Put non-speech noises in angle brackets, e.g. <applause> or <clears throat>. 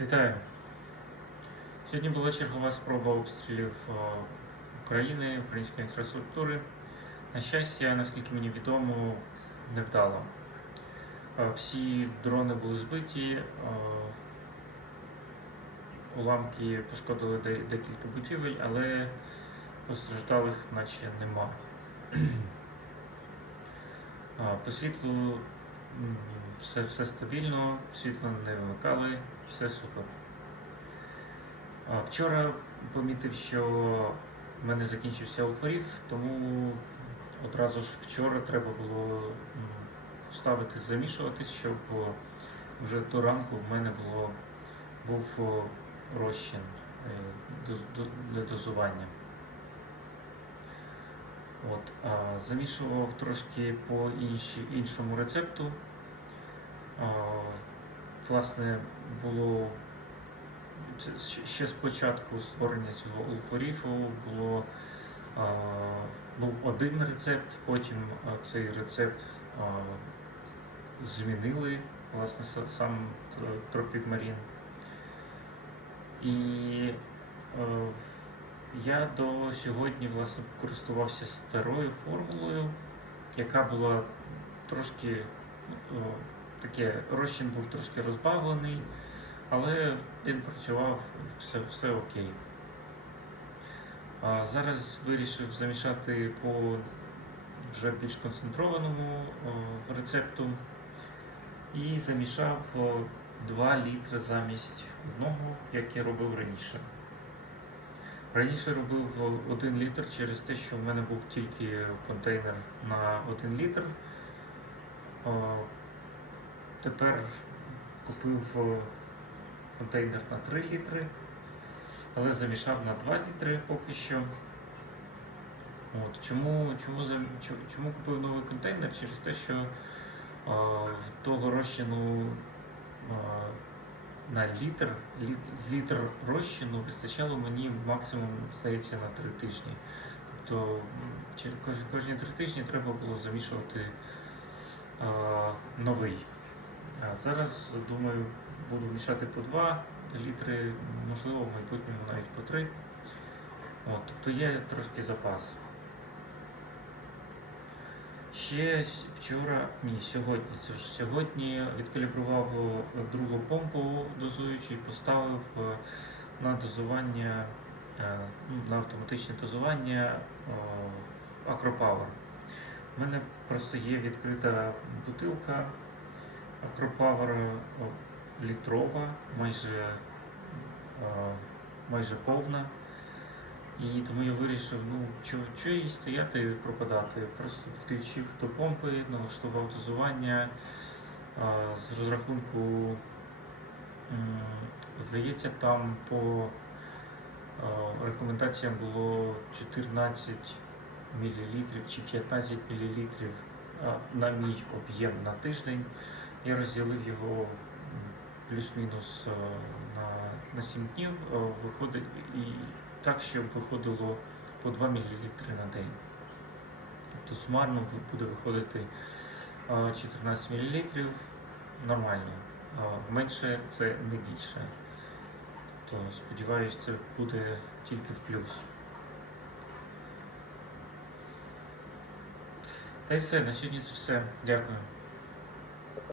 Вітаю. Сьогодні була чергова спроба обстрілів е, України, української інфраструктури. На щастя, наскільки мені відомо, невдало. Е, Всі дрони були збиті, е, уламки пошкодили декілька будівель, але постраждалих наче нема. <clears throat> По світлу все, все стабільно, світло не вимикали, все супер. А Вчора помітив, що в мене закінчився алфорів, тому одразу ж вчора треба було ставити замішуватись, щоб вже до ранку в мене було, був розчин е, для дозування. От, а, замішував трошки по інші, іншому рецепту. Власне, було ще спочатку створення цього улфоріфу було був один рецепт, потім цей рецепт змінили, власне, сам тропікмарін. І я до сьогодні власне користувався старою формулою, яка була трошки таке, розчин був трошки розбавлений, але він працював, все, все окей. А зараз вирішив замішати по вже більш концентрованому рецепту і замішав 2 літри замість одного, як я робив раніше. Раніше робив 1 літр через те, що в мене був тільки контейнер на 1 літр. Тепер купив контейнер на 3 літри, але замішав на 2 літри поки що. От, чому, чому, чому купив новий контейнер? Через те, що а, того розчину а, на літр, лі- літр розчину вистачало мені максимум, здається, на 3 тижні. Тобто кож- кожні 3 тижні треба було замішувати а, новий. Зараз думаю, буду мішати по 2 літри, можливо, в майбутньому навіть по 3. От, тобто є трошки запас. Ще вчора, ні, сьогодні. Це ж сьогодні відкалібрував е, другу помпу дозуючу і поставив е, на дозування, е, ну, на автоматичне дозування Acropower. У мене просто є відкрита бутилка Е, літрова, майже, майже повна. І тому я вирішив, ну що їй стояти і пропадати. Просто підключив до помпи, налаштував дозування з розрахунку, здається, там по рекомендаціям було 14 мл чи 15 мл на мій об'єм на тиждень. Я розділив його плюс-мінус на, на 7 днів, виходить і так, щоб виходило по 2 мл на день. Тобто сумарно буде виходити 14 мл нормально. Менше це не більше. Тобто, сподіваюся, це буде тільки в плюс. Та й все, на сьогодні це все. Дякую.